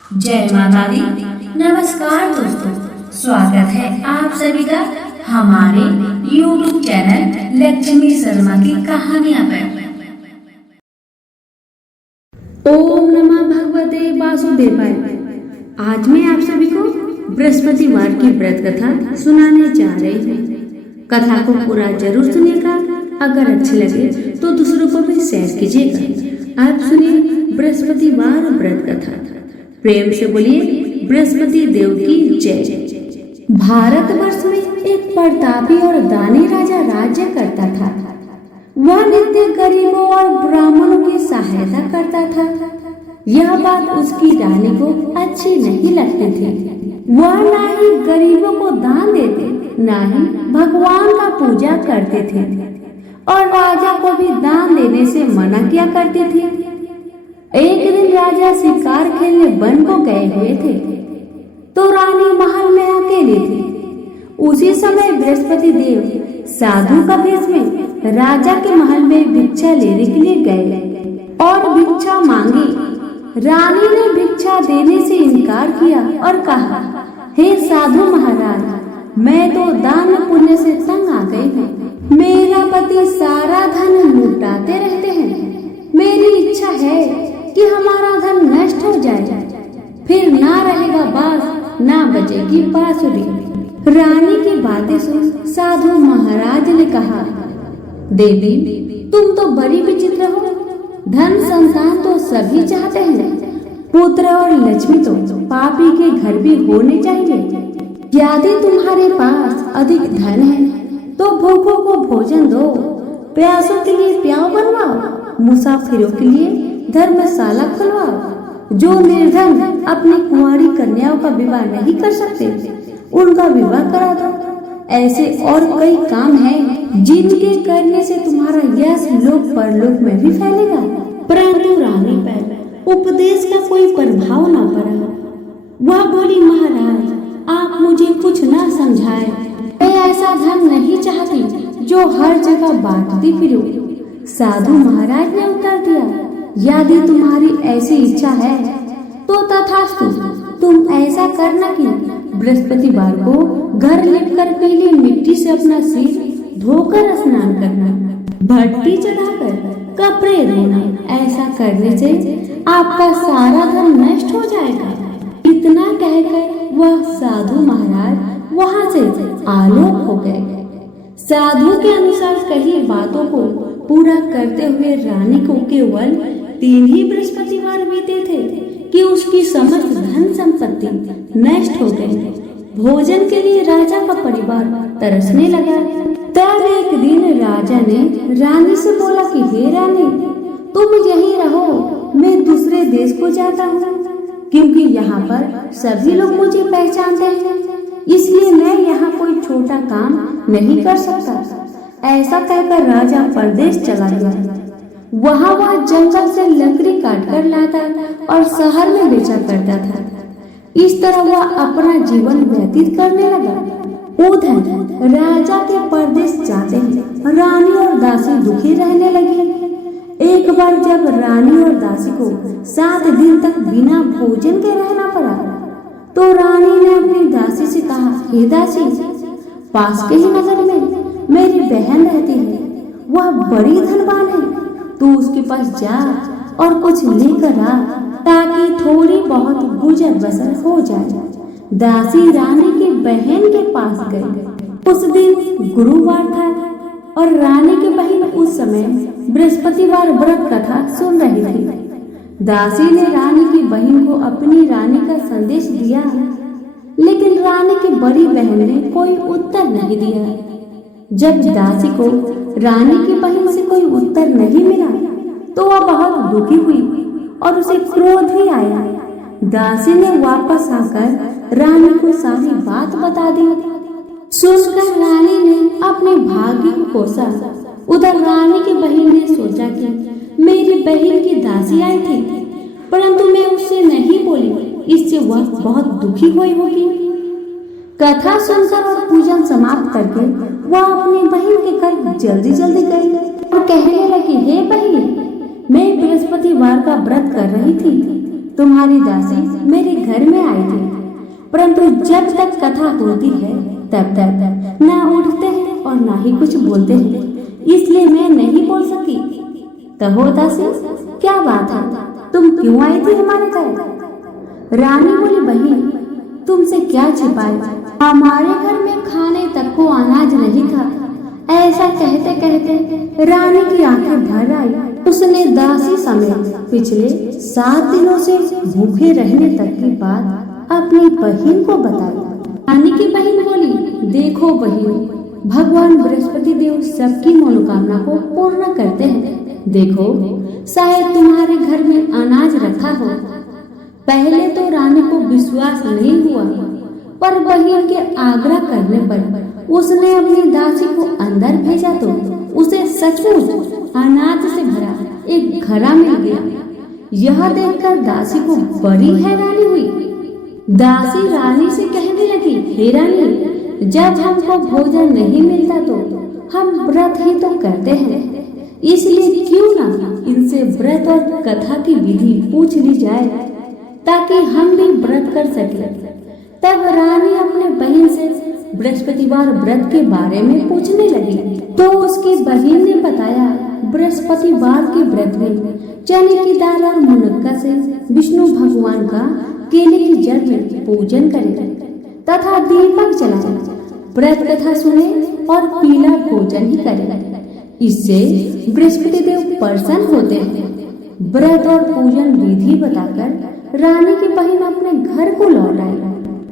जय माता दी। नमस्कार दोस्तों, स्वागत है आप सभी का हमारे YouTube चैनल लक्ष्मी शर्मा की कहानियां पर। ओम नमः भगवते वासुदेवाय। आज मैं आप सभी को बृहस्पतिवार की व्रत कथा सुनाने जा रही हूँ। कथा को पूरा जरूर सुनिएगा। अगर अच्छी लगे तो दूसरों को भी शेयर कीजिएगा। आप सुनिए बृहस्पतिवार व्रत कथा। प्रेम से बोलिए बृहस्पति देव की जय। भारतवर्ष में एक प्रतापी और दानी राजा राज्य करता था। वह नित्य गरीबों और ब्राह्मणों की सहायता करता था। यह बात उसकी रानी को अच्छी नहीं लगती थी। वह ना ही गरीबों को दान देते, ना ही भगवान का पूजा करते थे और राजा को भी दान देने से मना किया करते थे। एक दिन राजा शिकार खेलने वन को गए हुए थे तो रानी महल में अकेली थी। उसी समय बृहस्पति देव साधु का भेष में राजा के महल में भिक्षा लेने के लिए गए और भिक्षा मांगी। रानी ने भिक्षा देने से इनकार किया और कहा, हे साधु महाराज, मैं तो दान पुण्य से तंग आ गई हूँ। मेरा पति सारा धन लुटाते रहते हैं। मेरी इच्छा है कि हमारा धन नष्ट हो जाए, फिर ना रहेगा बांस, ना बजेगी बांसुरी। रानी की बातें सुन साधु महाराज ने कहा, देवी, तुम तो बड़ी विचित्र हो। धन संतान तो सभी चाहते हैं, पुत्र और लक्ष्मी तो पापी के घर भी होने चाहिए। यदि तुम्हारे पास अधिक धन है तो भूखों को भोजन दो, प्यासों के लिए प्याऊ बनवाओ, मुसाफिरों के लिए धर्मशाला खुलवाओ। जो निर्धन अपनी कुंवारी कन्याओं का विवाह नहीं कर सकते, उनका विवाह करा दो। ऐसे और कई काम हैं जिनके करने से तुम्हारा यश लोक परलोक में भी फैलेगा। परंतु रानी पर उपदेश का कोई प्रभाव न पड़ा। वह बोली, महाराज, आप मुझे कुछ ना समझाए। मैं ऐसा धन नहीं चाहती जो हर जगह बांटती फिरूं। साधु महाराज ने उत्तर दिया, यदि तुम्हारी ऐसी इच्छा है तो तथास्तु, तुम ऐसा करना कि बृहस्पतिवार को घर लिपकर पीली मिट्टी से अपना सिर धोकर स्नान करना, भट्टी चढ़ाकर कपड़े धोना। ऐसा करने से आपका सारा धन नष्ट हो जाएगा। इतना कहकर वह साधु महाराज वहां से आलोक हो गए। साधु के अनुसार कही बातों को पूरा करते हुए रानी को केवल 3 ही बृहस्पतिवार बीते थे कि उसकी समस्त धन संपत्ति नष्ट हो गई। भोजन के लिए राजा का परिवार तरसने लगा। तब एक दिन राजा ने रानी से बोला कि हे रानी, तुम यहीं रहो, मैं दूसरे देश को जाता हूँ, क्योंकि यहाँ पर सभी लोग मुझे पहचानते हैं, इसलिए मैं यहाँ कोई छोटा काम नहीं कर सकता। ऐसा कहकर राजा परदेश चला गया। वहाँ वह जंगल से लकड़ी काट कर लाता और शहर में बेचा करता था। इस तरह वह अपना जीवन व्यतीत करने लगा। उधर राजा के परदेश जाते ही रानी और दासी दुखी रहने लगी। एक बार जब रानी और दासी को 7 दिन तक बिना भोजन के रहना पड़ा तो रानी ने अपनी दासी से कहा, हे दासी, पास के ही नगर में मेरी बहन रहती है, वह बड़ी धनवान है। तू उसके पास जा और कुछ लेकर आ ताकि थोड़ी बहुत गुजर बसर हो जाए। दासी रानी की बहन के पास गई। उस दिन गुरुवार था और रानी की बहन उस समय बृहस्पतिवार व्रत कथा सुन रही थी। दासी ने रानी की बहन को अपनी रानी का संदेश दिया, लेकिन रानी की बड़ी बहन ने कोई उत्तर नहीं दिया। जब दासी को रानी की बहन से कोई उत्तर नहीं मिला तो वह बहुत दुखी हुई और उसे क्रोध भी आया। दासी ने वापस आकर रानी को सारी बात बता दी। सुनकर रानी ने अपने भाग्य को कोसा। उधर रानी की बहन ने सोचा कि मेरी बहन की दासी आई थी, परंतु मैं उससे नहीं बोली, इससे वह बहुत दुखी हुई होगी। कथा सुनकर और पूजन समाप्त करके वह अपनी बहन के घर जल्दी जल्दी गई और कहने लगी, हे बहन, मैं बृहस्पतिवार का व्रत कर रही थी, तुम्हारी दासी मेरे घर में आई थी, परंतु जब तक कथा होती है तब तक ना उठते हैं और ना ही कुछ बोलते हैं, इसलिए मैं नहीं बोल सकी। कहो दासी, क्या बात है, तुम क्यों आई थी हमारे घर? रानी बोली, बहन तुमसे क्या छिपाए, हमारे घर में खाने तक को अनाज नहीं था। ऐसा कहते कहते रानी की आंखें भर आई। उसने दासी समेत पिछले 7 दिनों से भूखे रहने तक की बात अपनी बहन को बताई। रानी की बहन बोली, देखो बहन, भगवान बृहस्पति देव सबकी मनोकामना को पूर्ण करते हैं। देखो, शायद तुम्हारे घर में अनाज रखा हो। पहले तो रानी को विश्वास नहीं हुआ, पर बहन के आग्रह करने पर उसने अपनी दासी को अंदर भेजा तो उसे सचमुच अनाज से भरा एक घड़ा मिल गया। यह देखकर दासी को बड़ी हैरानी हुई। दासी रानी से कहने लगी, हे रानी, जब हमको भोजन नहीं मिलता तो हम व्रत ही तो करते हैं, इसलिए क्यों ना इनसे व्रत और कथा की विधि पूछ ली जाए ताकि हम भी व्रत कर सके। तब रानी अपने बहन से बृहस्पतिवार व्रत के बारे में पूछने लगी, तो उसकी बहन ने बताया, बृहस्पतिवार के व्रत में चने की दाल और मुनक्का से विष्णु भगवान का केले की जड़ में पूजन करें तथा दीपक जलाएं, व्रत कथा सुने और पीला भोजन ही करें। इससे बृहस्पति देव प्रसन्न होते हैं। व्रत और पूजन विधि बताकर रानी की बहन अपने घर को लौट आई।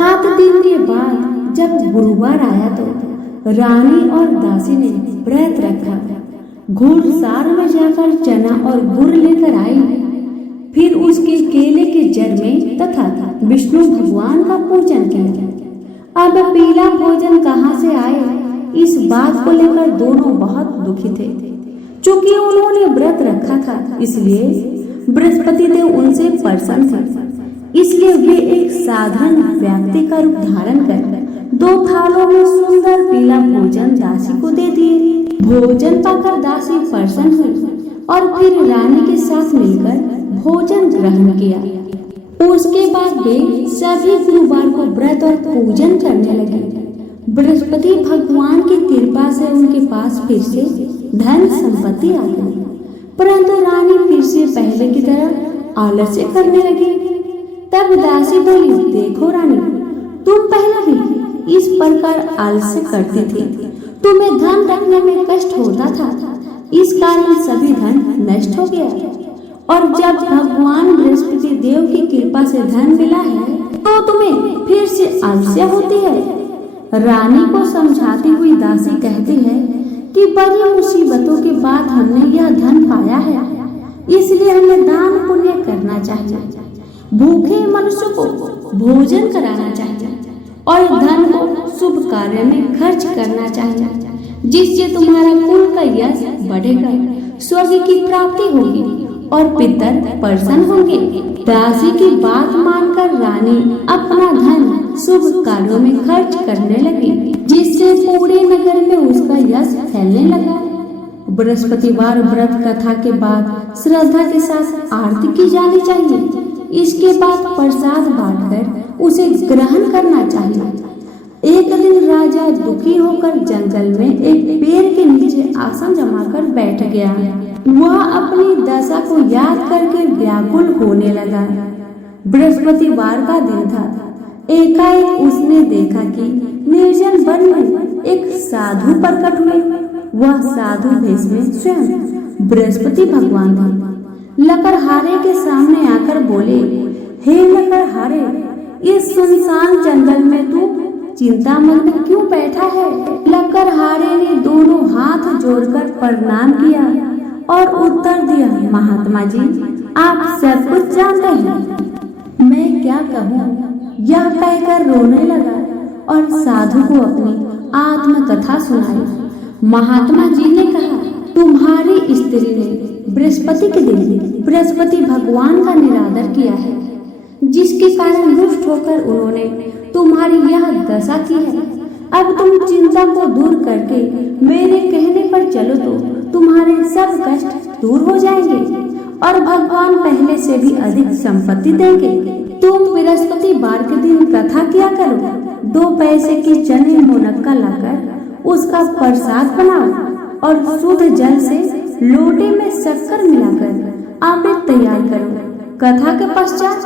7 दिन के बाद जब गुरुवार आया तो रानी और दासी ने व्रत रखा। घुड़सार में जाकर चना और गुड़ लेकर आई, फिर उसके केले के जड़ में तथा विष्णु भगवान का पूजन किया। अब पीला भोजन कहाँ से आए, इस बात को लेकर दोनों बहुत दुखी थे। चूंकि उन्होंने व्रत रखा था, इसलिए बृहस्पति देव उनसे प्रसन्न थे। इसलिए वे एक साधारण व्यक्ति का रूप धारण कर 2 थालों में सुंदर पीला भोजन दासी को दे दिए। भोजन पाकर दासी प्रसन्न हुई और फिर रानी के साथ मिलकर भोजन ग्रहण किया। उसके बाद वे सभी गुरुवार को व्रत और पूजन करने लगे। बृहस्पति भगवान की कृपा से उनके पास फिर से धन संपत्ति आ गई, परंतु रानी फिर से पहले की तरह आलस्य करने लगी। तब दासी बोली, देखो रानी, तुम पहले भी इस प्रकार आलस्य करती थी, तुम्हें धन रखने में कष्ट होता था, इस कारण सभी धन नष्ट हो गया। और जब भगवान बृहस्पति देव की कृपा से धन मिला है तो तुम्हें फिर से आलस्य होती है। रानी को समझाती हुई दासी कहती है कि बड़ी मुसीबतों के बाद हमने यह धन पाया है, इसलिए हमें दान पुण्य करना चाहिए, भूखे मनुष्य को भोजन कराना चाहिए और धन को शुभ कार्य में खर्च करना चाहिए, जिससे तुम्हारा कुल का यश बढ़ेगा, स्वर्ग की प्राप्ति होगी और पितर प्रसन्न होंगे। दासी की बात मानकर रानी अपना धन शुभ कार्यों में खर्च करने लगी, जिससे पूरे नगर में उसका यश फैलने लगा। बृहस्पतिवार व्रत कथा के बाद श्रद्धा के साथ आरती की जानी चाहिए। इसके बाद प्रसाद बांटकर उसे ग्रहण करना चाहिए। एक दिन राजा दुखी होकर जंगल में एक पेड़ के नीचे आसन जमाकर बैठ गया। वह अपनी दशा को याद करके व्याकुल होने लगा। बृहस्पतिवार का दिन था। एकाएक उसने देखा कि निर्जन वन में एक साधु प्रकट हुए। वह साधु भेष में स्वयं बृहस्पति भगवान थे। लकड़हारे के सामने आकर बोले, हे लकड़हारे, इस सुनसान जंगल में तू चिंता मग्न क्यों बैठा है? लकड़हारे ने दोनों हाथ जोड़कर प्रणाम किया और उत्तर दिया, महात्मा जी, आप सब कुछ जानते हैं, मैं क्या कहूँ? यह कहकर रोने लगा और साधु को अपनी आत्मकथा सुनाई। महात्मा जी ने कहा, तुम्हारी स्त्री ने बृहस्पति के दिन बृहस्पति भगवान का निरादर किया है, जिसके कारण रुष्ट होकर उन्होंने तुम्हारी यह दशा की है। अब तुम चिंता को दूर करके मेरे कहने पर चलो तो तुम्हारे सब कष्ट दूर हो जाएंगे और भगवान पहले से भी अधिक संपत्ति देंगे। तुम बृहस्पतिवार के दिन कथा किया करो। 2 पैसे की चने मुनक्का लाकर उसका प्रसाद बनाओ और शुद्ध जल से लोटे में शक्कर मिलाकर अमृत तैयार करो। कथा के पश्चात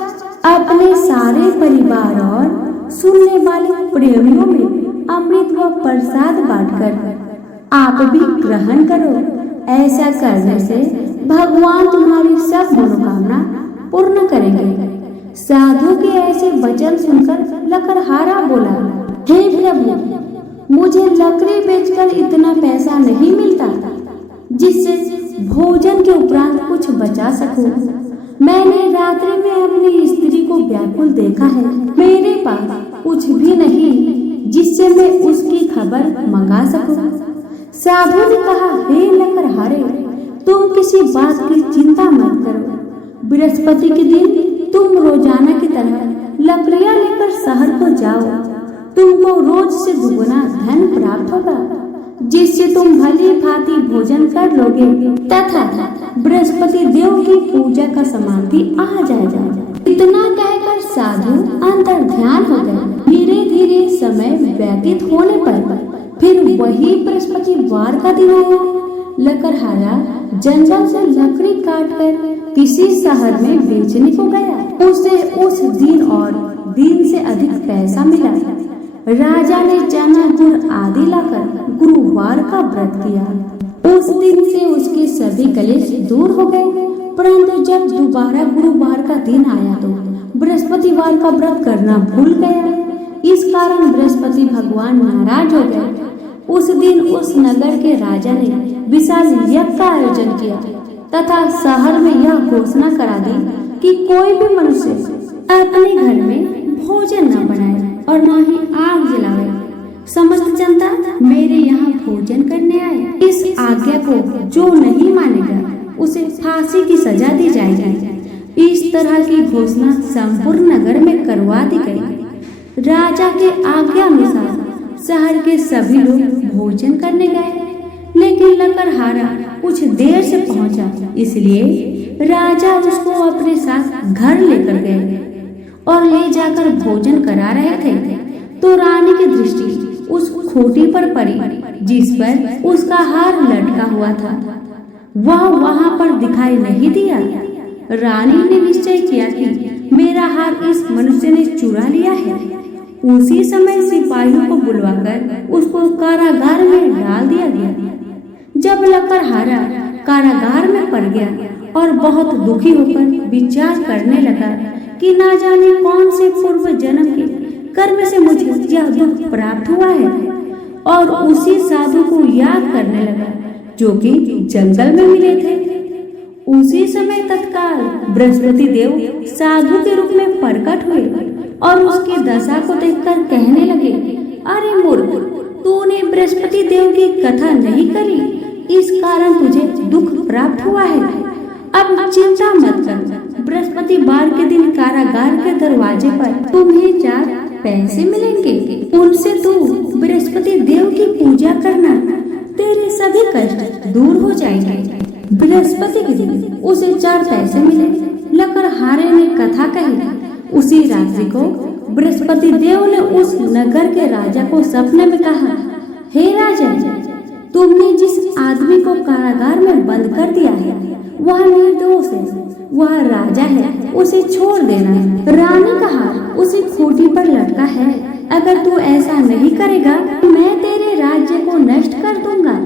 अपने सारे परिवार और सुनने वाले प्रेमियों में अमृत व प्रसाद बांटकर आप भी ग्रहण करो। ऐसा करने से भगवान तुम्हारी सब मनोकामना पूर्ण करेंगे। साधु के ऐसे वचन सुनकर लकड़हारा बोला, हे प्रभु, मुझे लकड़ी बेचकर इतना पैसा नहीं मिलता जिससे भोजन के उपरांत कुछ बचा सकूं। मैंने रात्रि में अपनी स्त्री को व्याकुल देखा है। मेरे पास कुछ भी नहीं जिससे मैं उसकी खबर मंगा सकूं। साधु ने कहा, हे लकड़हारे, तुम किसी बात की चिंता मत करो। बृहस्पति के दिन तुम रोजाना की तरह लकड़ियां लेकर शहर को जाओ। तुमको रोज से दुगुना धन प्राप्त होगा जिससे तुम भली भांति भोजन कर लोगे तथा बृहस्पति देव की पूजा का समाधि आ जाएगा। इतना कहकर साधु अंतर ध्यान हो गए। धीरे धीरे समय व्यतीत होने पर फिर वही बृहस्पतिवार का दिन आया। लकड़हारा जंगल से लकड़ी काटकर किसी शहर में बेचने को गया। उसे उस दिन और दिन से अधिक पैसा मिला। राजा ने चना गुड़ आदि लाकर गुरुवार का व्रत किया। उस दिन से उसके सभी कलेश दूर हो गए। परंतु जब दोबारा गुरुवार का दिन आया तो बृहस्पतिवार का व्रत करना भूल गया। इस कारण बृहस्पति भगवान नाराज हो गए। उस दिन उस नगर के राजा ने विशाल यज्ञ का आयोजन किया तथा शहर में यह घोषणा करा दी कि कोई भी मनुष्य अपने घर में भोजन न बनाए और न ही आग जलावे। समस्त जनता मेरे यहाँ भोजन करने आए। इस आज्ञा को जो नहीं मानेगा उसे फांसी की सजा दी जाएगी। इस तरह की घोषणा संपूर्ण नगर में करवा दी गई। राजा के आज्ञा अनुसार शहर के सभी लोग भोजन करने गए, लेकिन लकड़हारा कुछ देर से पहुंचा, इसलिए राजा उसको अपने साथ घर लेकर गए और ले जाकर भोजन करा रहे थे तो रानी की दृष्टि उस खोटी पर पड़ी जिस पर उसका हार लटका हुआ था। वह वहां पर दिखाई नहीं दिया। रानी ने निश्चय किया कि मेरा हार इस मनुष्य ने चुरा लिया है। उसी समय सिपाहियों को बुलवाकर उसको कारागार में डाल दिया गया। जब लकड़हारा कारागार में पड़ गया और बहुत दुखी होकर विचार करने लगा कि ना जाने कौन से पूर्व जन्म के कर्म से मुझे यह दुख प्राप्त हुआ है, और उसी साधु को याद करने लगा जो कि जंगल में मिले थे। उसी समय तत्काल बृहस्पति देव साधु के रूप में प्रकट हुए और उसकी दशा को देखकर कहने लगे, अरे मूर्ख, तूने बृहस्पति देव की कथा नहीं करी, इस कारण तुझे दुख प्राप्त हुआ है। अब चिंता मत कर, बृहस्पतिवार के दिन कारागार के दरवाजे पर तुम्हें 4 पैसे मिलेंगे। उनसे तू बृहस्पति देव की पूजा करना, तेरे सभी कष्ट दूर हो जाएंगे। बृहस्पति के दिन उसे 4 पैसे मिले। लकड़हारे ने कथा कही। उसी रात्रि को बृहस्पति देव ने उस नगर के राजा को सपने में कहा, हे राजा, तुमने जिस आदमी को कारागार में बंद कर दिया है वह निर्दोष है, वह राजा है, उसे छोड़ देना। रानी कहा, उसे खूंटी पर लटका है, अगर तू ऐसा नहीं करेगा मैं तेरे राज्य को नष्ट कर दूंगा।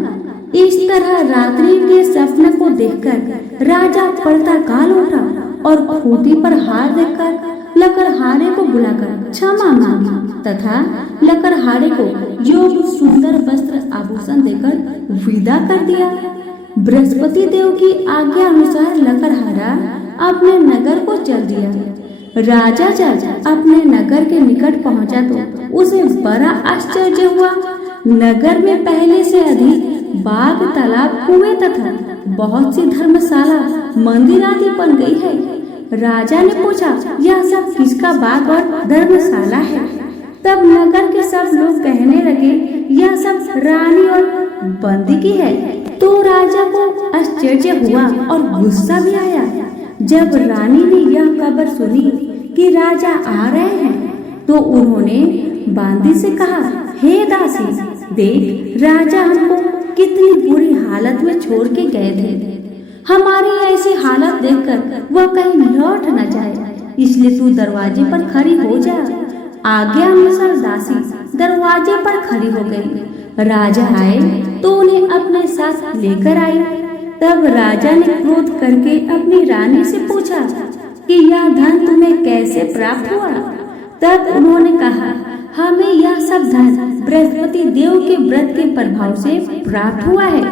इस तरह रात्रि के सपने को देखकर राजा प्रातःकाल उठा और खूंटी पर हार देखकर लकड़हारे को बुलाकर क्षमा मांगी तथा लकड़हारे को योग सुंदर वस्त्र आभूषण देकर विदा कर दिया। बृहस्पति देव की आज्ञा अनुसार लकड़हारा अपने नगर को चल दिया। राजा जब अपने नगर के निकट पहुंचा तो उसे बड़ा आश्चर्य हुआ। नगर में पहले से अधिक बाग, तालाब, कुएं तथा बहुत सी धर्मशाला, मंदिर आदि बन गई है। राजा ने पूछा, यह सब किसका बाग और धर्मशाला है? तब नगर के सब लोग कहने लगे, यह सब रानी और बंदी की है। तो राजा को आश्चर्य हुआ और गुस्सा भी आया। जब रानी ने यह खबर सुनी कि राजा आ रहे हैं तो उन्होंने बांदी से कहा, हे दासी, देख राजा हमको कितनी बुरी हालत में छोड़ के गए थे। हमारी ऐसी हालत देखकर वह कहीं लौट न जाए, इसलिए तू दरवाजे पर खड़ी हो जा। आज्ञा अनुसार दासी दरवाजे पर खड़ी हो गई। राजा आए तो उन्हें अपने साथ लेकर आई। तब राजा ने क्रोध करके अपनी रानी से पूछा कि यह धन तुम्हें कैसे प्राप्त हुआ। तब उन्होंने कहा, हमें यह सब धन बृहस्पति देव के व्रत के प्रभाव से प्राप्त हुआ है।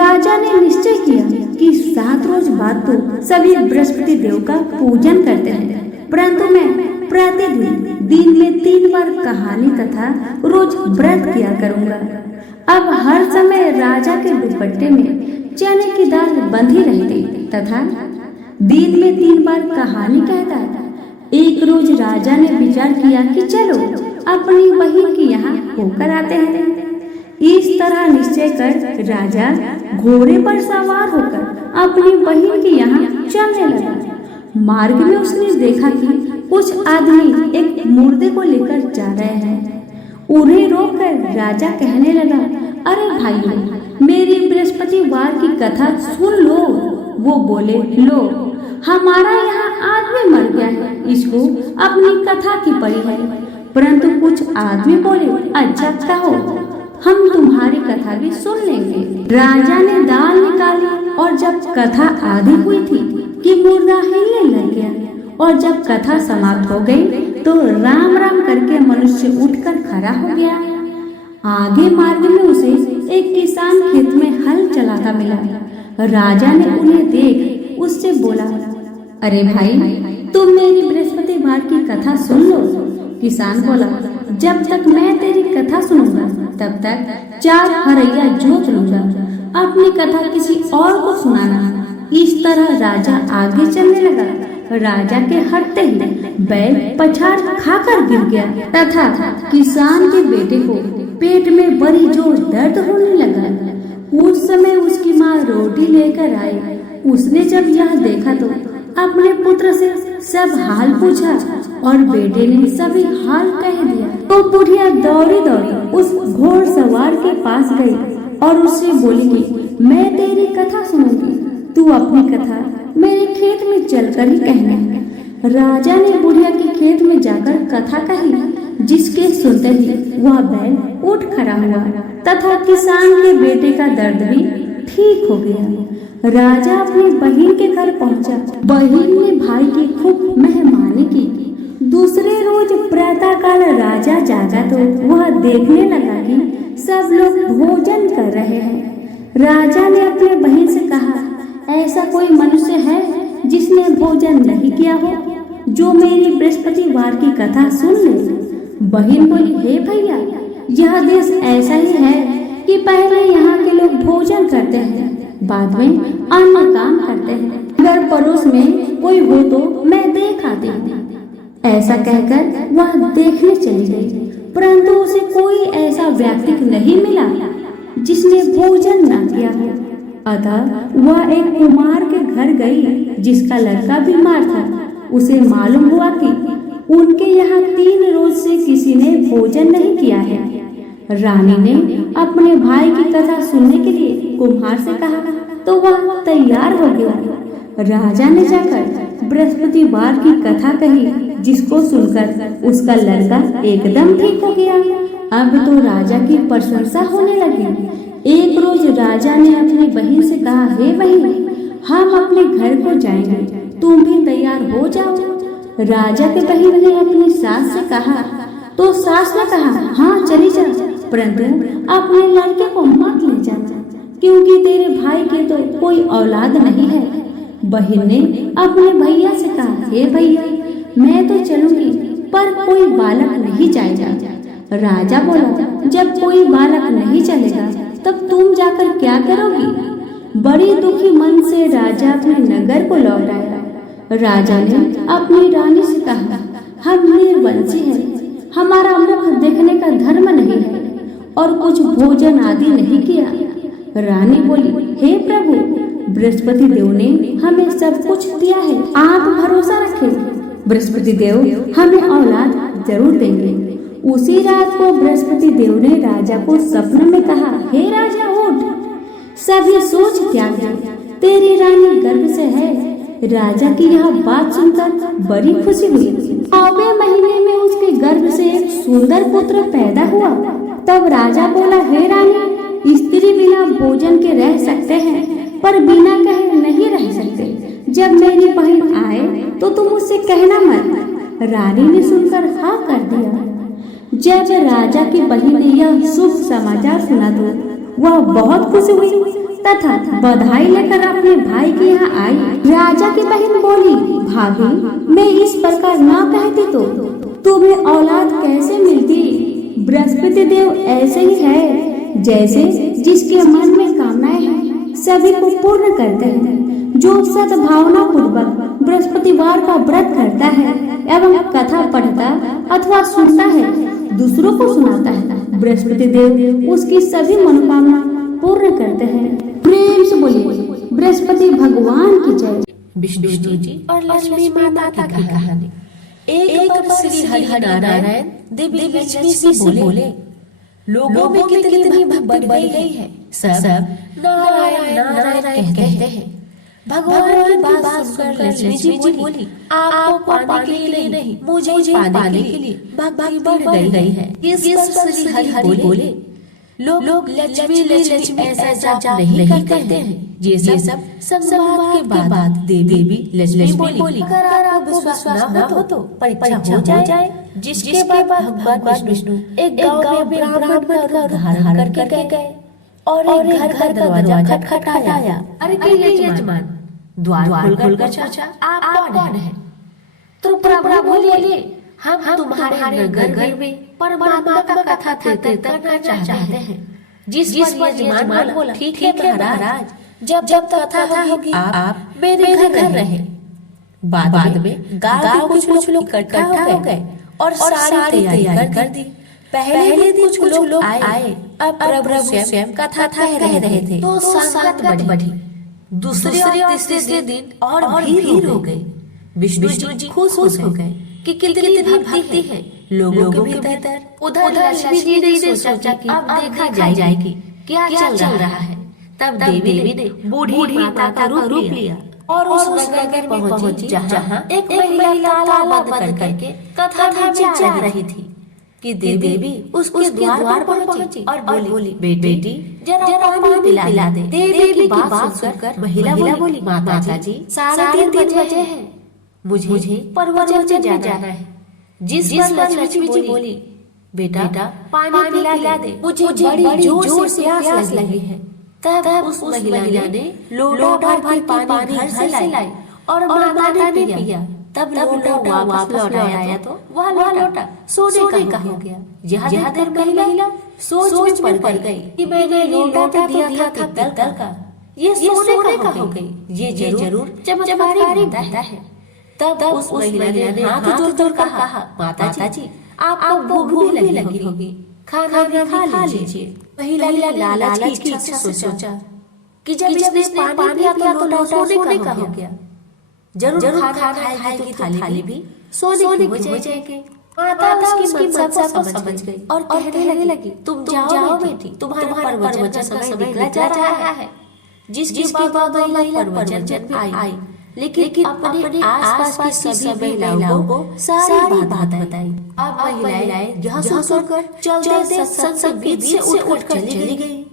राजा ने निश्चय किया कि 7 रोज बाद तो सभी बृहस्पति देव का पूजन करते हैं, परंतु मैं प्रतिदिन दिन में 3 बार कहानी तथा रोज व्रत किया करूंगा। अब हर समय राजा के दुपट्टे में चने की दाल बंधी रहती तथा दिन में 3 बार कहानी कहता। एक रोज राजा ने विचार किया कि चलो अपनी बहन की यहाँ होकर आते हैं। इस तरह निश्चय कर राजा घोड़े पर सवार होकर अपनी बहन के यहाँ चलने लगा। मार्ग में उसने देखा कि कुछ आदमी एक मुर्दे को लेकर जा रहे हैं। उन्हें रोककर राजा कहने लगा, अरे भाइयों, मेरी बृहस्पतिवार की कथा सुन लो। वो बोले, लो, हमारा यहाँ आदमी मर गया है, इसको अपनी कथा की पड़ी है। परंतु कुछ आदमी बोले, अच्छा कहो, हम तुम्हारी कथा भी सुन लेंगे। राजा ने दाल निकाली और जब कथा आधी हुई थी कि मुर्दा हिलने लग गया और जब कथा समाप्त हो गई तो राम राम करके मनुष्य उठकर खड़ा हो गया। आगे मार्ग में उसे एक किसान खेत में हल चलाता मिला। राजा ने उन्हें देख उससे बोला, अरे भाई, तुम मेरी बृहस्पतिवार की कथा सुन लो। किसान बोला, जब तक मैं तेरी कथा सुनूंगा तब तक 4 हरैया जोत लूंगा, अपनी कथा किसी और को सुनाना। इस तरह राजा आगे चलने लगा। राजा के हटते ही बैल पछाड़ खाकर गिर गया तथा किसान के बेटे को पेट में बड़ी जोर दर्द होने लगा। उस समय उसकी माँ रोटी लेकर आई। उसने जब यह देखा तो अपने पुत्र से सब हाल पूछा और बेटे ने सभी हाल कह दिया। तो बुढ़िया दौड़ी दौड़ी उस घोड़सवार के पास गई और उससे बोली कि मैं तेरी कथा सुनूंगी, तू अपनी कथा मेरे खेत में चलकर ही कहना। राजा ने बुढ़िया के खेत में जाकर कथा कही, जिसके सुनते ही वह बैल उठ खड़ा हुआ तथा किसान के बेटे का दर्द भी ठीक हो गया। राजा अपनी बहन के घर पहुंचा। बहन ने भाई की खूब मेहमानी की। दूसरे रोज प्रातःकाल राजा जागा तो वह देखने लगा कि सब लोग भोजन कर रहे हैं। राजा ने अपने बहन से कहा, ऐसा कोई मनुष्य है जिसने भोजन नहीं किया हो, जो मेरी बृहस्पतिवार की कथा सुन ले। बहन बोली, हे भैया, यह देश ऐसा ही है कि पहले यहाँ के लोग भोजन करते हैं, बाद में अन्य काम करते हैं। अगर पड़ोस में कोई हो तो मैं देख आती हूँ। ऐसा कहकर वह देखने चली गई, परंतु उसे कोई ऐसा व्यक्ति नहीं मिला जिसने भोजन न किया हो। अतः वह एक कुमार के घर गई जिसका लड़का बीमार था। उसे मालूम हुआ कि उनके यहाँ 3 रोज से किसी ने भोजन नहीं किया है। रानी ने अपने भाई की कथा सुनने के लिए कुम्हार से कहा तो वह तैयार हो गया। राजा ने जाकर बृहस्पतिवार की कथा कही, जिसको सुनकर उसका लड़का एकदम ठीक हो गया। अब तो राजा की प्रशंसा होने लगी। एक रोज राजा ने अपनी बहन से कहा, हे बहन, हम अपने घर को जाएंगे, तुम भी तैयार हो जाओ। राजा के बहन ने अपनी सास से कहा तो सास ने कहा, हाँ चली जा, परंतु अपने लड़के को मत ले जाना, क्योंकि तेरे भाई के तो कोई औलाद नहीं है। बहन ने अपने भैया से कहा, हे भैया, मैं तो चलूंगी पर कोई बालक नहीं जाएगा। राजा बोला, जब कोई बालक नहीं चलेगा तब तुम जाकर क्या करोगी? बड़ी दुखी मन से राजा अपने नगर को लौट आया। राजा ने अपनी रानी से कहा, हम निर्वंशी हैं, हमारा मुख देखने का धर्म नहीं है और कुछ भोजन आदि नहीं किया। रानी बोली, हे प्रभु, बृहस्पति देव ने हमें सब कुछ दिया है, आप भरोसा रखें, बृहस्पति देव हमें औलाद जरूर देंगे। उसी रात को बृहस्पति देव ने राजा को सपने में कहा, हे राजा उठ, सभी सोच त्याग दे, तेरी रानी गर्भ से है। राजा की यह बात सुनकर बड़ी खुशी हुई। 9वें महीने में उसके गर्भ से एक सुंदर पुत्र पैदा हुआ। तब राजा बोला, हे रानी, स्त्री बिना भोजन के रह सकते हैं, पर बिना कहे नहीं रह सकते। जब मेरी बहन आए तो तुम उससे कहना मत। रानी ने सुनकर हाँ कर दिया। जब राजा की बहन ने यह शुभ समाचार सुना तो वह बहुत खुश हुई तथा बधाई लेकर अपने भाई के यहाँ आई। राजा की बहन बोली, भाभी, मैं इस प्रकार न कहती तो तुम्हें औलाद कैसे मिलती? बृहस्पति देव ऐसे ही है, जैसे जिसके मन में कामनाएं हैं सभी को पूर्ण करते हैं। जो सद्भावना पूर्वक बृहस्पतिवार का व्रत करता है एवं कथा पढ़ता अथवा सुनता है, दूसरों को सुनाता है, बृहस्पति देव उसकी सभी मनोकामना पूर्ण करते हैं। प्रेम से बोलिए, बृहस्पति भगवान की जय। विष्णु जी और लक्ष्मी माता की कहानी। एक बार श्री हरिनारायण देवी लक्ष्मी से बोले, लोगों में कितनी भक्ति बढ़ गई है, सब नारायण नारायण कहते हैं। भगवान की बात सुनकर लक्ष्मी जी बोली, आपको पाने के लिए नहीं, मुझे पाने के लिए भक्ति बढ़ गई है। इस पर श्री हरि बोले, लोग लक्ष्मी ऐसा जाप नहीं करते हैं। ये सब संवाद के बाद देवी लक्ष्मी बोली, अगर आपको विश्वास न हो तो परीक्षा हो जाए। जिसके बाद भगवान विष्णु एक गांव में ब्राह्मण का धारण करके गए और एक घर का दरवाजा खटखटाया। अरे यजमान, द्वार खोलकर चाचा, आप कौन है? तो प्रभु बोले, हम तुम्हारे घर में परमात्मा का कथा करना चाहते हैं। जिस पर यजमान बोला, ठीक है महाराज, जब कथा होगी आप मेरे घर रहे। बाद में गांव के कुछ लोग इकट्ठा हो गए और सारी तैयारी कर दी। पहले दिन कुछ लोग आए, अब प्रभु स्वयं कथा कह रहे थे तो संगत बढ़ी। दूसरे और तीसरे दिन और भीड़ हो गई। विष्णु जी खुश हो गए कि कितनी भक्ति है लोगों के भीतर। उधर लक्ष्मी जी ने सोचा कि अब देखा जाएगी क्या चल रहा है। तब देवी ने बूढ़ी माता का रूप लिया और उस नगर में पहुंची जहां एक महिला ताला बंद करके कथा में जा रही थी कि देवी उसके द्वार पर पहुंची और बोली, बेटी जरा पानी पिला दे। देवी की बात सुनकर महिला बोली, माता जी 3:30 बजे हैं, मुझे परवचन जाना है। जिस पर लक्ष्मी जी बोली, बेटा पानी पिला दे, मुझे बड़ी जोर से प्यास लगी है। तब उस महिला ने लोटा भर पानी घर से लाई और माता ने पिया। तब लोटा वापस लौटाया तो वह लोटा सोने का हो गया। यह देर महिला सोच में पड़ गई कि मैंने लोटा तो दिया था पित्तल का, ये सोने का हो गई। ये जरूर चमत्कारी बात है। तब उस महिला ने हाथ जोड़ कहा, माता जी आपको भूख भी लगी होगी, खाना भी खा लीजिए। महिला लालच की इच्छा से सोचा कि जब इसने पानी पिया तो लोटा सोने का हो गया, जरूर खाना खाएगी तो थाली भी सोने की हो जाएगी। माता उसकी मनसा को समझ गई और कहने लगी, तुम जाओ बेटी, तुम्हारा परवचन का समय निकला जा रहा है। जिसकी बाद महिला परवचन में आई, लेकिन अपने आसपास की सभी महिलाओं को सारी बात बताई। अब महिलाएं यह सुनकर चलते सत्संग बीच से उठकर चली गई।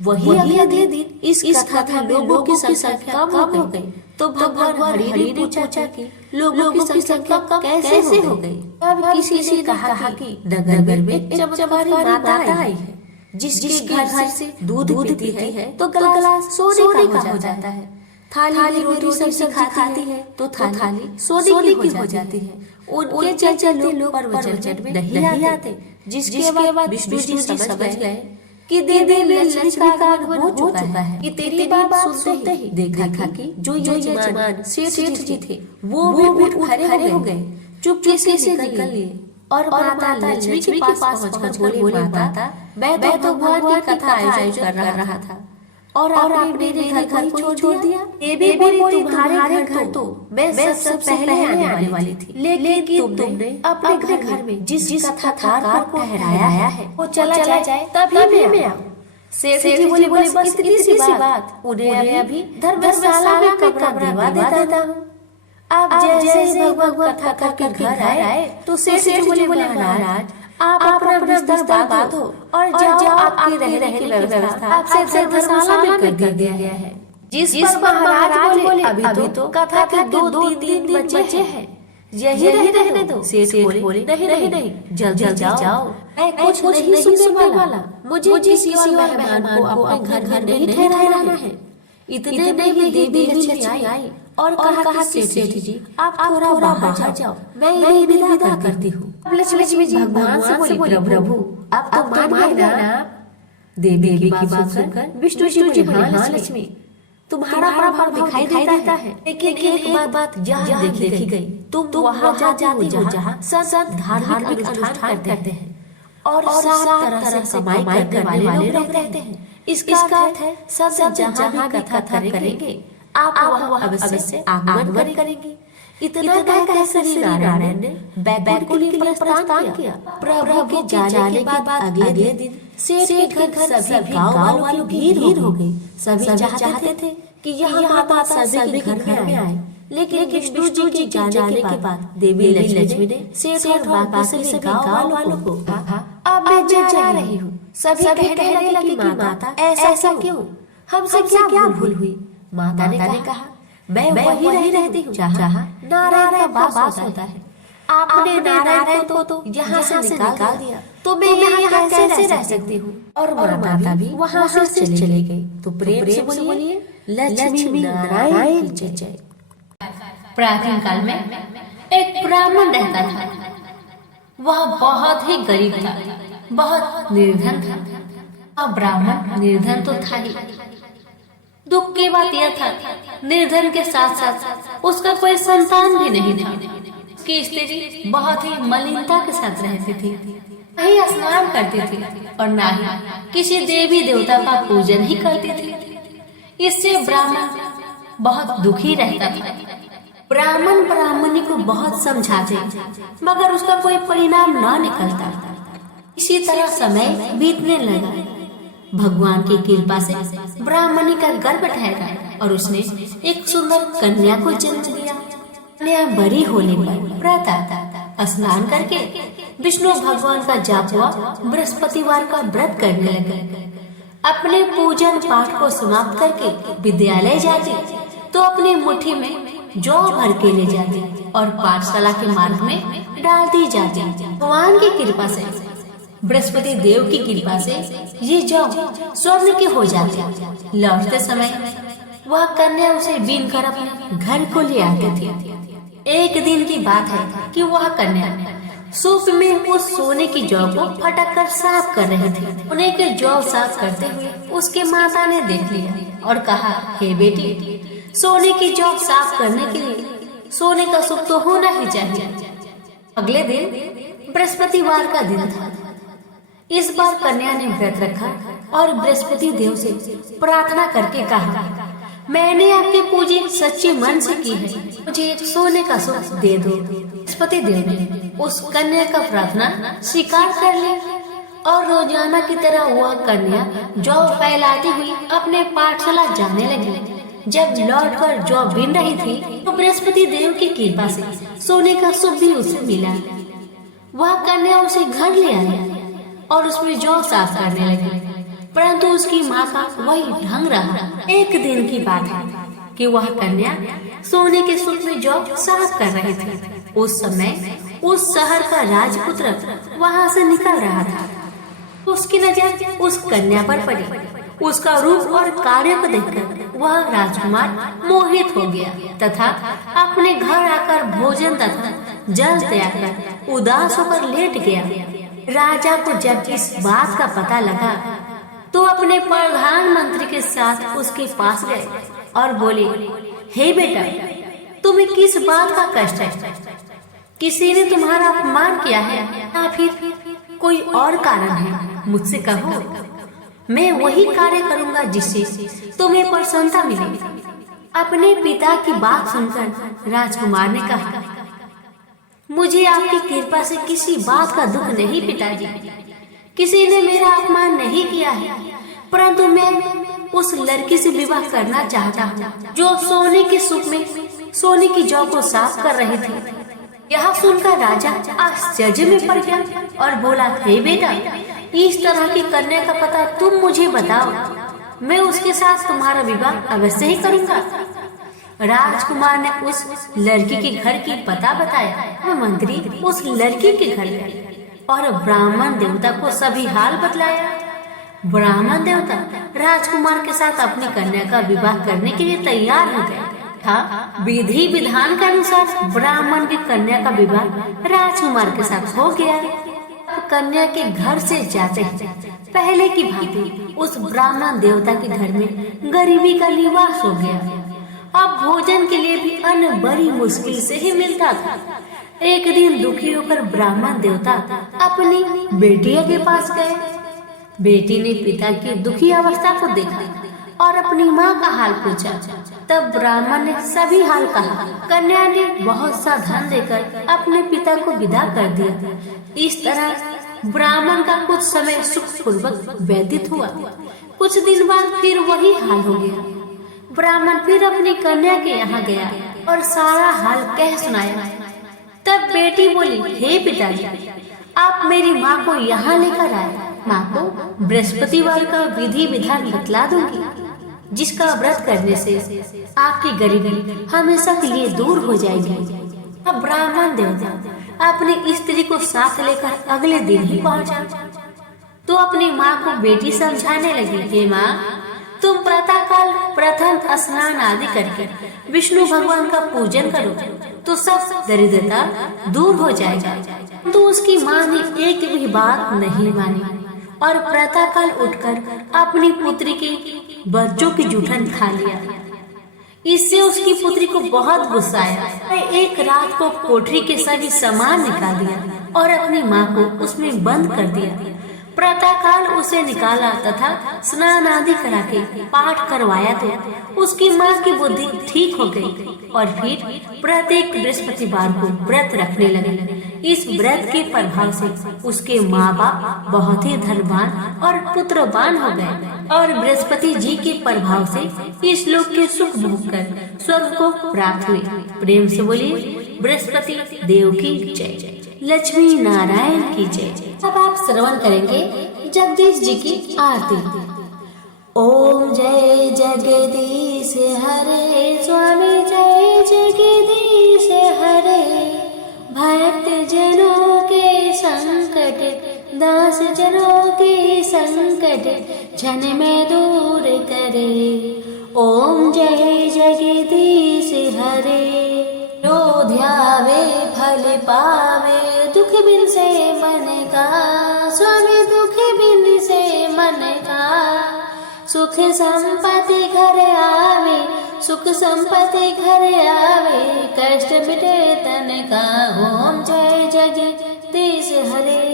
वही अगले दिन इस कथा में लोगों की संख्या कम हो गई। तो भगवान हरि ने पूछा कि लोगों की संख्या कैसे हो गई? तब किसी ने कहा कि नगर में एक चमत्कारी माता आई है, जिसके घर से दूध पीती है तो गिलास सोने का हो जाता है। थाली रोटी सब्जी खाती है तो थाली सोने की हो जाती है। उनके चलते लोग परवचन में नहीं आते। जिसके बाद विष्णु जी समझ गए कि देवी लक्ष्मी का आगमन हो चुका है। कि तेरी बात सुनते ही देखा कि जो यजमान सेठ जी थे वो भी उठ खड़े हो गए, चुपके से निकल लिए और माता लक्ष्मी के पास पहुंचकर बोले, माता मैं तो भगवान की कथा आयोजन कर रहा था और आपने मेरे घर को छोड़ दिया। देवी बोली तुम्हारे घर तो मैं सबसे पहले आने वाली थी, लेकिन तुमने अपने घर में जिस कथाकार को ठहराया है वो चला जाए तभी मैं आऊँ। सेठ जी बोले बस इतनी सी बात, उन्हें अभी धर्मशाला में कमरा दिलवा देता हूँ। आप जैसे भगवान कथा करके घर आए तो सेठ जी बोले महाराज आप अपना बिस्तर बांधो और जाओ, आपकी रहने की व्यवस्था आपसे धर्मशाला में कर दिया गया है। जिस पर महाराज बोले अभी तो कथा के 2-3 दिन बचे हैं, यही रहने दो। सेठ बोले नहीं जल्दी जाओ, मैं कुछ नहीं सुनने वाला। मुझे किसी और मेहमान को अपने घर नहीं ठहराना है। इतने में ही देवी लक्ष्मी आई और कहा सेठ जी आप थोड़ा बाहर जाओ, मैं यही विदा करती हूँ। लक्ष्मी भगवान से बोली प्रभु अब तो मान गए ना। देवी की बात सुनकर विष्णु जी बोले हाँ लक्ष्मी तुम्हारा प्रभाव दिखाई देता है, लेकिन एक बात जहाँ देखी गई तुम वहाँ जाती हो जहाँ सब धार्मिक अनुष्ठान करते हैं और सात तरह से कमाई करने वाले लोग रहते हैं। इसका अर्थ है सब जहाँ कथा करेंगे आप वहाँ अवश्य से आगमन करेंगे। इतना कहकर श्री नारायण ने बैकुंठ के लिए प्रस्थान किया। प्रभु के जाने के बाद अगले दिन सेठ के घर सभी गांव वालों की भीड़ हो गई। सभी चाहते थे कि यहाँ माता सभी घर में आए, लेकिन विष्णु जी के जाने के बाद देवी लक्ष्मी ने सेठ और बाकी सभी गांव वालों को कहा अब मैं जा रही हूँ। सभी कहने लगे कि माता ऐसा क्यों, हमसे क्या भूल हुई। माता ने कहा मैं वही रहती हूँ जहाँ नारायण का वास होता है। आपने नारायण को तो यहाँ से निकाल दिया तो मैं यहाँ कैसे रह सकती हूँ। और माता भी वहाँ से चली गई। तो प्रेम से बोलिए लक्ष्मी नारायण की जय। प्राचीन काल में एक ब्राह्मण रहता था। वह बहुत ही गरीब था, बहुत निर्धन था। वह ब्राह्मण निर्धन तो था ही, दुख की बात यह था निर्धन के साथ साथ उसका कोई संतान भी नहीं था। उसकी स्त्री बहुत ही मलिनता के साथ रहती थी, न ही स्नान करती थी और न ही किसी देवी देवता का पूजन ही करती थी। इससे ब्राह्मण बहुत दुखी रहता था। ब्राह्मण ब्राह्मणी को बहुत समझाते मगर उसका कोई परिणाम न निकलता। इसी तरह समय बीतने लगा। भगवान की कृपा से ब्राह्मणी का गर्भ ठहरा और उसने एक सुंदर कन्या को जन्म दिया। कन्या बड़ी होने पर प्रातः स्नान करके विष्णु भगवान का जाप हुआ बृहस्पतिवार का व्रत करने लगे। अपने पूजन पाठ को समाप्त करके विद्यालय जाती तो अपनी मुट्ठी में जौ भर के ले जाती और पाठशाला के मार्ग में डाल दी जाती। भगवान की कृपा से, बृहस्पति देव की कृपा से ये जौ स्वर्ण की हो जाती। लौटते समय वह कन्या उसे बीन कर अपने घर को ले आती थी। एक दिन की बात है कि वह कन्या सूप में उस सोने की जौ को फटक कर साफ कर रही थी। उन्हें के जौ साफ करते हुए उसके माता ने देख लिया और कहा हे बेटी, सोने की जौ साफ करने के लिए सोने का सूप तो होना ही चाहिए। अगले दिन बृहस्पतिवार का दिन था। इस बार कन्या ने व्रत रखा और बृहस्पति देव से प्रार्थना करके कहा मैंने आपकी पूजा सच्चे मन से की है, मुझे एक सोने का सूप दे दो। बृहस्पति देव ने उस कन्या का प्रार्थना स्वीकार कर लिया और रोजाना की तरह वह कन्या जौ फैलाती हुई अपने पाठशाला जाने लगी। जब लौटकर जौ बीन रही थी तो बृहस्पति देव की कृपा से सोने का सूप भी उसे मिला। वह कन्या उसे घर ले आई और उसमें जौ साफ करने लगी, परंतु उसकी माँ का वही ढंग रहा। एक दिन की बात है कि वह कन्या सोने के सूप में जौ साफ कर रही थी। उस समय उस शहर का राजपुत्र वहाँ से निकल रहा था। उसकी नजर उस कन्या पर पड़ी। उसका रूप और कार्य को देखकर वह राजकुमार मोहित हो गया तथा अपने घर आकर भोजन तथा जल त्याग कर उदास होकर लेट गया। राजा को जब इस बात का पता लगा तो अपने प्रधानमंत्री के साथ उसके पास गए और बोले हे बेटा, तुम्हें किस बात का कष्ट है? किसी ने तुम्हारा अपमान किया है या फिर कोई और कारण है? मुझसे कहो। मैं वही कार्य करूंगा जिससे तुम्हें प्रसन्नता मिले। अपने पिता की बात सुनकर राजकुमार ने कहा, मुझे आपकी कृपा से किसी बात का दुख नहीं पिताजी। किसी ने मेरा अपमान नहीं किया है, परंतु मैं उस लड़की से विवाह करना चाहता हूँ जो सोने के सूप में सोने की जौ को साफ कर रहे थे। यह सुनकर राजा आश्चर्य में पड़ गया और बोला, हे बेटा, इस तरह की कन्या का पता तुम मुझे बताओ, मैं उसके साथ तुम्हारा विवाह अवश्य ही करूंगा। राजकुमार ने उस लड़की के घर की पता बताया। मंत्री उस लड़की के घर गए और ब्राह्मण देवता को सभी हाल बतलाया। ब्राह्मण देवता राजकुमार के साथ अपनी कन्या का विवाह करने के लिए तैयार हो गए। विधि विधान के अनुसार ब्राह्मण की कन्या का विवाह राजकुमार के साथ हो गया। कन्या के घर से जाते पहले की भांति उस ब्राह्मण देवता के घर में गरीबी का निवास हो गया। अब भोजन के लिए भी अन्न बड़ी मुश्किल से ही मिलता था। एक दिन दुखी होकर ब्राह्मण देवता अपनी बेटिया के पास गए। बेटी ने पिता की दुखी अवस्था को देखा और अपनी माँ का हाल पूछा। तब ब्राह्मण ने सभी हाल कहा। कन्या ने बहुत सा धन देकर अपने पिता को विदा कर दिया। इस तरह ब्राह्मण का कुछ समय सुखपूर्वक व्यतीत हुआ। कुछ दिन बाद फिर वही हाल हो गया। ब्राह्मण फिर अपनी कन्या के यहाँ गया और सारा हाल कह सुनाया। तब बेटी बोली, हे पिताजी, आप मेरी माँ को यहाँ लेकर आए। माँ को बृहस्पतिवार का विधि विधान बतला दूंगी, जिसका व्रत करने से आपकी गरीबी हमेशा के लिए दूर हो जाएगी। अब ब्राह्मण देवता अपनी स्त्री को साथ लेकर अगले दिन ही पहुँचा तो अपनी माँ को बेटी समझाने लगी, हे माँ, तुम प्रातःकाल प्रथम स्नान आदि करके विष्णु भगवान का पूजन करो तो सब दरिद्रता दूर हो जाएगा। तो उसकी माँ ने एक भी बात नहीं मानी और प्रातःकाल उठकर अपनी पुत्री के बच्चों की जूठन खा लिया। इससे उसकी पुत्री को बहुत गुस्सा आया। एक रात को कोठरी के सभी सामान निकाल दिया और अपनी माँ को उसमें बंद कर दिया। प्रातःकाल उसे निकाला तथा स्नान आदि करा के पाठ करवाया तो उसकी माँ की बुद्धि ठीक हो गई और फिर प्रत्येक बृहस्पतिवार को व्रत रखने लगे। इस व्रत के प्रभाव से उसके माँ बाप बहुत ही धनवान और पुत्रवान हो गए और बृहस्पति जी के प्रभाव से इस लोक के सुख भोग कर स्वर्ग को प्राप्त हुए। प्रेम से बोलिए बृहस्पति देव की जय, लक्ष्मी नारायण की जय। अब आप श्रवण करेंगे जगदीश जी की आरती। ओम जय जगदीश हरे स्वामी, जय जगदीश हरे। भक्त जनों के संकट, दास जनों के संकट क्षण में दूर करे। ओम जय जगदीश हरे। जो ध्यावे फल पावे, दुख बिन से मन का स्वामी, दुख बिन से मन का। सुख संपत्ति घर आवे, सुख संपत्ति घर आवे, कष्ट मिटे तन का। ओम जय जगदीश हरे।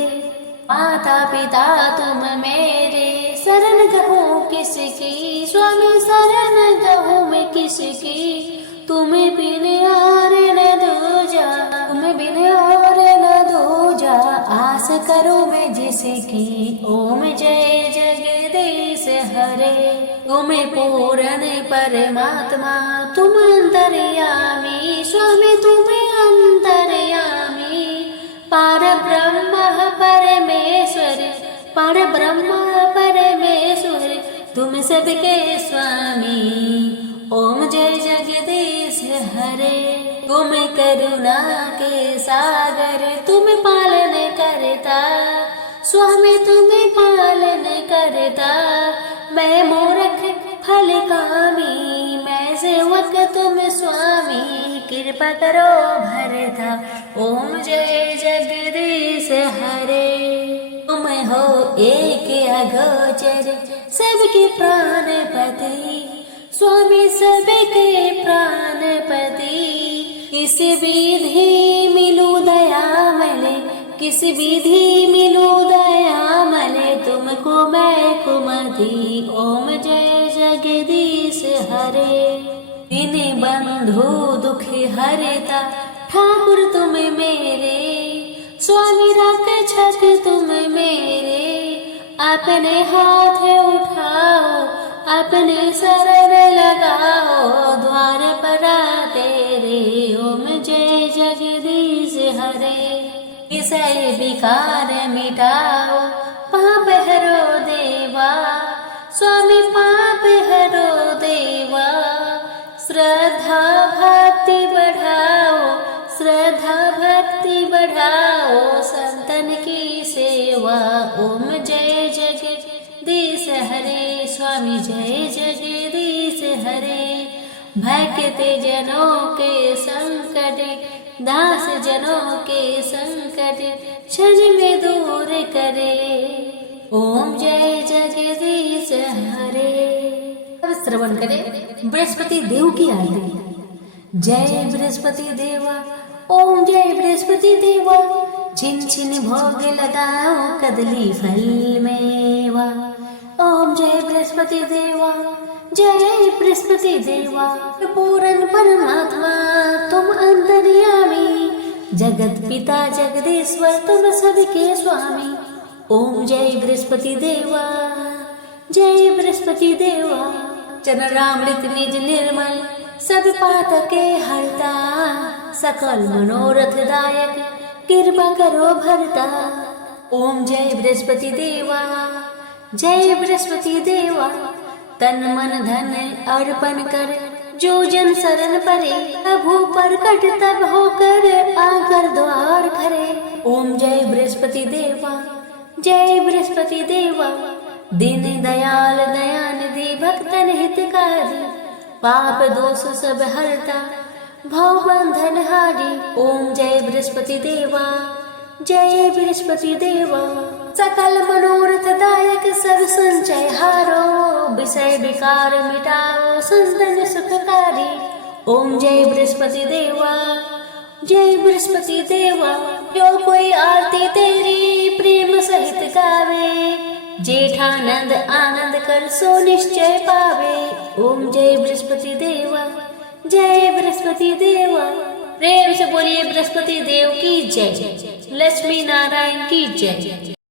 माता पिता तुम मेरे, शरण गहूँ किसकी स्वामी, शरण गहूँ मैं किसकी। तुम्हें बिन और न दूजा, तुम्हें बिन और न दूजा, आस करो मैं जिसकी। ओम जय जगदीश हरे। तुम्हें पूर्ण परमात्मा, तुम अंतर्यामी स्वामी, तुम्हें अंतर्यामी। पार ब्रह्म परमेश्वर, पार ब्रह्म परमेश्वर, तुम सबके स्वामी। ओम जय जगदीश हरे। तुम करुणा के सागर, तुम पालन करता स्वामी, तुम्हें पालन करता। मैं मूर्ख फल कामी, मैं सेवक तुम स्वामी, कृपा करो भरता। ओम जय जगदीश हरे। तुम हो एक अगोचर, सबके प्राणपति स्वामी, सबके प्राणपति। इस विधि मिलू दयामय, किसी विधि मिलू दया मने तुमको मैं कुमति। ओम जय जगदीश हरे। दीन बंधु दुख हरता ठाकुर तुम मेरे। स्वामी रक्षक तुम मेरे। अपने हाथ उठाओ अपने शरण लगाओ द्वार पर तेरे। ओम जय जगदीश हरे। विषय विकार मिटाओ पाप हरो देवा। स्वामी पाप हरो देवा। श्रद्धा भक्ति बढ़ाओ श्रद्धा भक्ति बढ़ाओ संतन की सेवा। ओम जय जगदीश हरे। स्वामी जय जगदीश हरे। भक्त जनों के संकट दास जनों के संकट क्षण में दूर करे। ओम जय जगदीश हरे। अब श्रवण करें बृहस्पति देव की आरती। जय बृहस्पति देवा। ओम जय बृहस्पति देवा। छिन छिन भोग लगाओ कदली फल मेवा। ओम जय बृहस्पति देवा। जय बृहस्पति देवा। पूर्ण परमात्मा तुम अंतर्यामी। जगत पिता जगदीश्वर तुम सबके स्वामी। ओम जय बृहस्पति देवा। जय बृहस्पति देवा। चरणामृत निज निर्मल सब पातके हरता। सकल मनोरथ दायक कृपा करो भरता। ओम जय बृहस्पति देवा। जय बृहस्पति देवा। तन मन धन अर्पण कर जो जन शरण परे। प्रभु प्रकट तब होकर आकर द्वार खरे। ओम जय बृहस्पति देवा। जय बृहस्पति देवा। दीन दयाल दयानिधि भक्तन हितकारी। पाप दोष सब हरता भव बंधन हारी। ओम जय बृहस्पति देवा। जय बृहस्पति देवा। सकल मनोरथ दायक सब संचय हारो। विषय विकार मिटाओ संतन सुखकारी। ओम जय बृहस्पति देवा। जय बृहस्पति देवा। जो कोई आरती तेरी प्रेम सहित गावे। जेठानंद आनंद कर सो निश्चय पावे। ओम जय बृहस्पति देवा। जय बृहस्पति देवा। प्रेम से बोलिए बृहस्पति देव की जय। लक्ष्मी नारायण की जय।